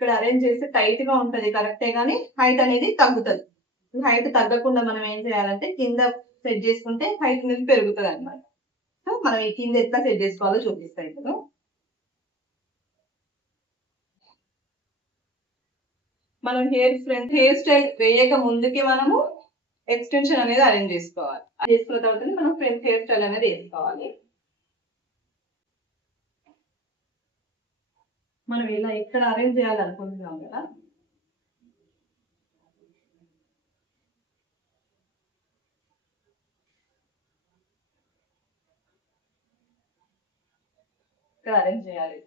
ఇక్కడ అరేంజ్ చేస్తే టైట్ గా ఉంటది కరెక్టే, కానీ హైట్ అనేది తగ్గుతుంది. హైట్ తగ్గకుండా మనం ఏం చేయాలంటే కింద సెట్ చేసుకుంటే హైట్ అనేది పెరుగుతుంది అనమాట. సో మనం ఈ కింద ఎట్లా సెట్ చేసుకోవాలో చూపిస్తాయి ఇప్పుడు. మనం హెయిర్ స్టైల్ వేయక ముందుకి మనము ఎక్స్టెన్షన్ అనేది అరేంజ్ చేసుకోవాలి. చేసుకున్న తర్వాత మనం ఫ్రంట్ హెయిర్ స్టైల్ అనేది వేసుకోవాలి. మనం ఇలా ఎక్కడ అరేంజ్ చేయాలనుకుంటున్నాం కదా, ఇక్కడ అరేంజ్ చేయాలి.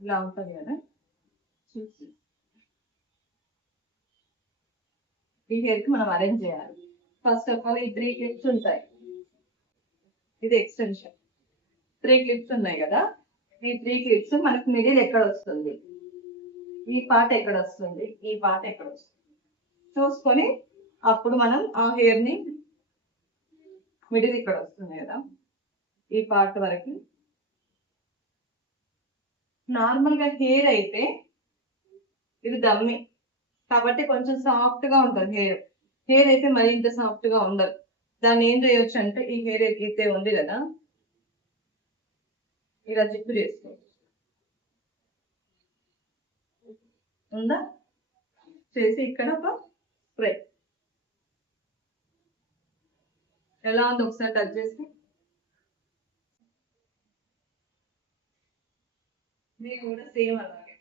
ఇలా ఉంటుంది కదా, ఈ హెయిర్ కి మనం అరేంజ్ చేయాలి. ఫస్ట్ ఆఫ్ ఆల్ ఈ 3 క్లిప్స్ ఉంటాయి, ఇది ఎక్స్టెన్షన్. 3 క్లిప్స్ ఉన్నాయి కదా, ఈ 3 క్లిప్స్ మనకి మిడిల్ ఎక్కడ వస్తుంది, ఈ పార్ట్ ఎక్కడ వస్తుంది, ఈ పార్ట్ ఎక్కడ వస్తుంది చూసుకొని అప్పుడు మనం ఆ హెయిర్ ని, మిడిల్ ఇక్కడ వస్తుంది కదా ఈ పార్ట్ వరకు. నార్మల్ గా హెయిర్ అయితే ఇది డమ్మీ కాబట్టి కొంచెం సాఫ్ట్ గా ఉంటుంది హెయిర్. హెయిర్ అయితే మరి ఇంత సాఫ్ట్ గా ఉండదు. దాన్ని ఏం చేయొచ్చు అంటే ఈ హెయిర్ అయితే ఉంది కదా, ఇలా జిప్పు చేసుకోవచ్చు. ఉందా చేసి ఇక్కడ ఒక స్ప్రే ఎలా ఉంది ఒకసారి టచ్ చేసి, ఇది కూడా సేమ్ అలాగే.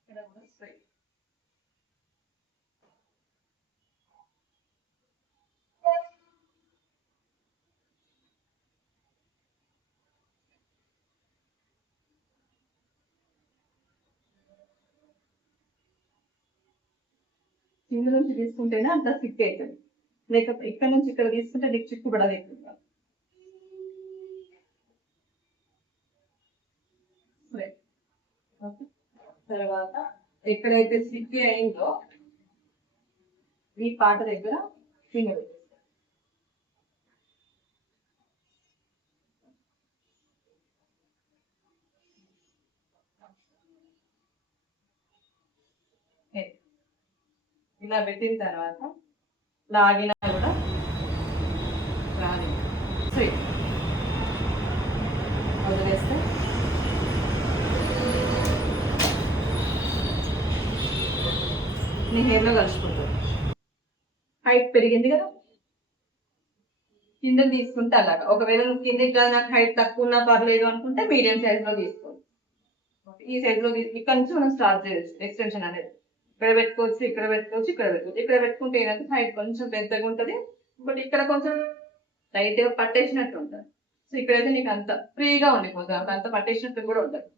ఇక్కడ కూడా స్ప్రే. కింద నుంచి తీసుకుంటేనే అంత స్టిక్ అవుతుంది, లేకపోతే ఇక్కడ నుంచి ఇక్కడ తీసుకుంటే నీకు చిక్కు పడదు ఎక్కువ. తర్వాత ఎక్కడైతే స్టిక్ అయిందో ఈ పాట దగ్గర ఫింగర్ ఇలా పెట్టిన తర్వాత లాగినా కూడా రాదు, వదిలేస్తే నీ హెయిర్లో కలిసిపోతుంది. హైట్ పెరిగింది కదా, కింద తీసుకుంటే అలాగా. ఒకవేళ నువ్వు కిందకి నాకు హైట్ తక్కువ ఉన్నా పర్లేదు అనుకుంటే మీడియం సైజ్ లో తీసుకో. ఈ సైజ్ లో ఇక్కడ నుంచి మనం స్టార్ట్ చేయొచ్చు ఎక్స్టెన్షన్ అనేది. ఇక్కడ పెట్టుకోవచ్చు, ఇక్కడ పెట్టుకోవచ్చు, ఇక్కడ పెట్టుకోవచ్చు. ఇక్కడ పెట్టుకుంటే ఏంటంటే హైట్ కొంచెం పెద్దగా ఉంటుంది, బట్ ఇక్కడ కొంచెం లైట్ గా పట్టేసినట్టు ఉంటుంది. సో ఇక్కడైతే నీకు అంత ఫ్రీగా ఉండిపోతుంది, అంత పట్టేసినట్టు కూడా ఉంటుంది.